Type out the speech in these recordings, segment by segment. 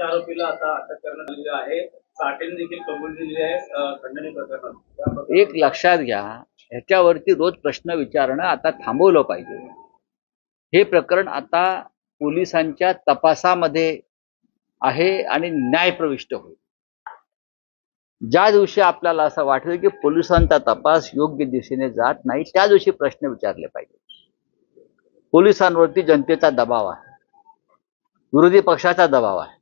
आरोपीला आता अटक करण्यात आलेली आहे. साठेने देखील कबुली दिली आहे खंडणी प्रकरणात. एक लक्षात घ्या, ह्याच्यावरती रोज प्रश्न विचारणं आता थांबवलं पाहिजे. हे प्रकरण आता पोलिसांच्या तपासामध्ये आहे आणि न्याय प्रविष्ट होईल. ज्या दिवशी आपल्याला असं वाटेल की पोलिसांचा तपास योग्य दिशेने जात नाही, त्या दिवशी प्रश्न विचारले पाहिजे. पोलिसांवरती जनतेचा दबाव आहे, विरोधी पक्षाचा दबाव आहे.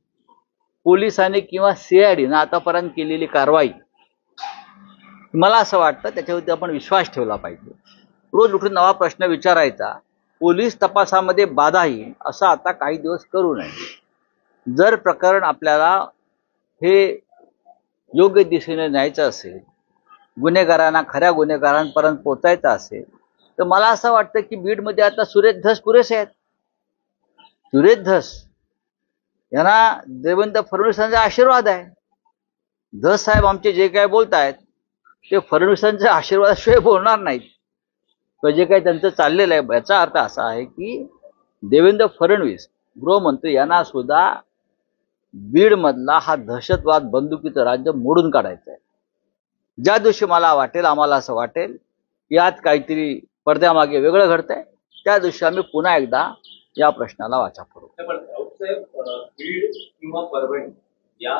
पोलिसांनी किंवा सीआयडीनं आतापर्यंत केलेली कारवाई, मला असं वाटतं त्याच्यावरती आपण विश्वास ठेवला पाहिजे. रोज उठून नवा प्रश्न विचारायचा, पोलीस तपासामध्ये बाधा येईल असं आता काही दिवस करू नये. जर प्रकरण आपल्याला हे योग्य दिशेने न्यायचं असेल, गुन्हेगारांना खऱ्या गुन्हेगारांपर्यंत पोचायचं असेल, तर मला असं वाटतं की बीडमध्ये आता सुरेश धस पुरेसे आहेत. सुरेश धस यांना देवेंद्र फडणवीसांचा आशीर्वाद आहे. धस साहेब आमचे जे काय बोलतायत ते फडणवीसांच्या आशीर्वादाशिवाय बोलणार नाहीत. तर जे काही त्यांचं चाललेलं आहे, याचा अर्थ असा आहे की देवेंद्र फडणवीस गृहमंत्री यांना सुद्धा बीडमधला हा दहशतवाद बंदुकीचं राज्य मोडून काढायचं आहे. ज्या दिवशी मला वाटेल, आम्हाला असं वाटेल यात काहीतरी पडद्यामागे वेगळं घडतंय, त्या दिवशी आम्ही पुन्हा एकदा या प्रश्नाला वाचा करू. बीड किंवा परभणी या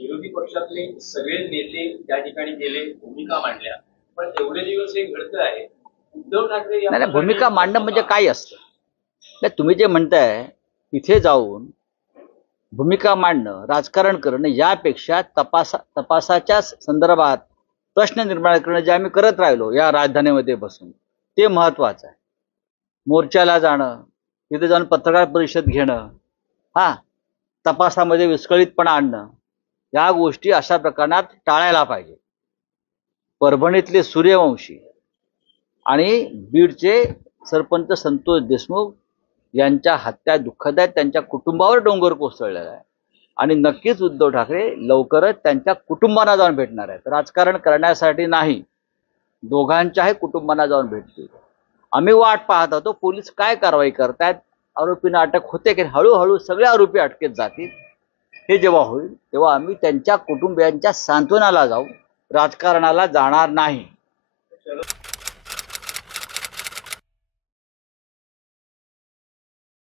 विरोधी पक्षातले सगळे नेते त्या ठिकाणी गेले, भूमिका मांडल्या, पण एवढे दिवस हे घडतं आहे. उद्धव ठाकरे नाही, भूमिका मांडणं म्हणजे काय असतं? नाही, तुम्ही जे म्हणताय तिथे जाऊन भूमिका मांडणं, राजकारण करणं, यापेक्षा तपासाच्या संदर्भात प्रश्न निर्माण करणं जे आम्ही करत राहिलो या राजधानीमध्ये बसून, ते महत्वाचं आहे. मोर्चाला जाणं, तिथे जाऊन पत्रकार परिषद घेणं, तपासामध्ये विस्कळीतपणा आणणं, या गोष्टी अशा प्रकरणात टाळायला पाहिजे. परभणीतले सूर्यवंशी आणि बीडचे सरपंच संतोष देशमुख यांच्या हत्या दुःखद आहेत. त्यांच्या कुटुंबावर डोंगर कोसळलेला आहे आणि नक्कीच उद्धव ठाकरे लवकरच त्यांच्या कुटुंबांना जाऊन भेटणार आहेत. राजकारण करण्यासाठी नाही, दोघांच्याही कुटुंबांना जाऊन भेटतील. आम्ही वाट पाहत होतो पोलीस काय कारवाई करतायत, आरोपींना अटक होते की हळूहळू सगळे आरोपी अटकेत जातील. हे जेव्हा होईल तेव्हा आम्ही त्यांच्या कुटुंबियांच्या सांत्वनाला जाऊ, राजकारणाला जाणार नाही.